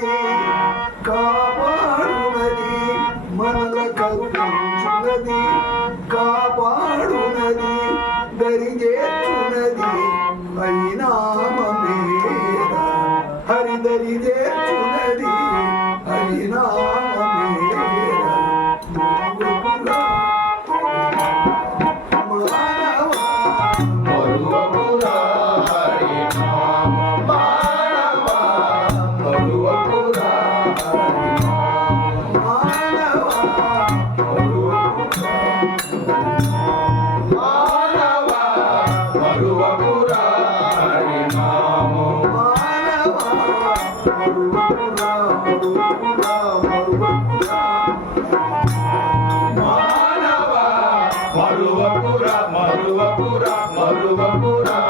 కరుణించున్నది కాపాడునది మనల కరుణించున్నది కాపాడునది దరిచేర్చున్నది అయినామేరా Hari దరిచేర్చున్నది మరువపురా మరువపురా మరువపురా.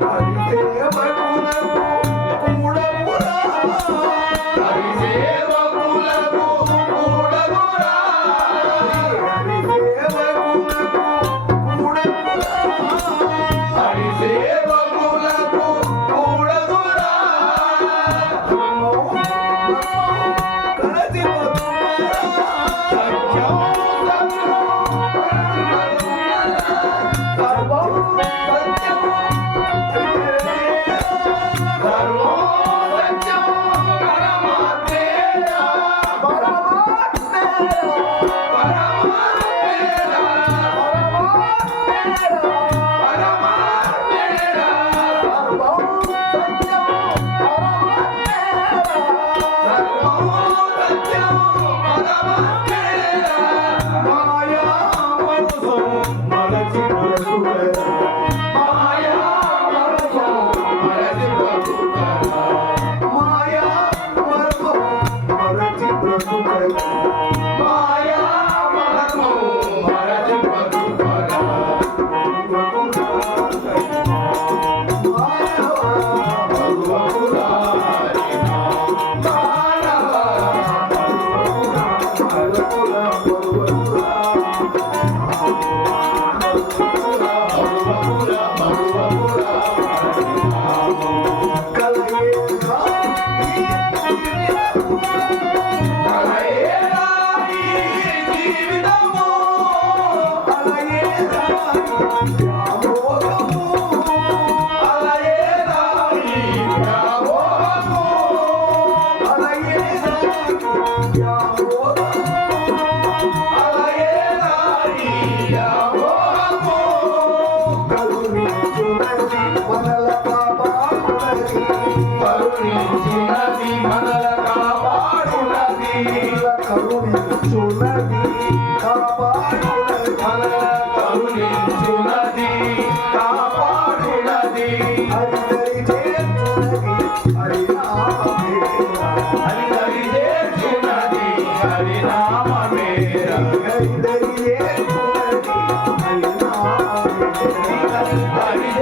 Hari Come on. చేస్తున్నది కాపాడినది. అందరి చేస్తున్నది హరినామే అందరి చేస్తున్నది హరినామే అందరి చేస్తున్నది హరినామే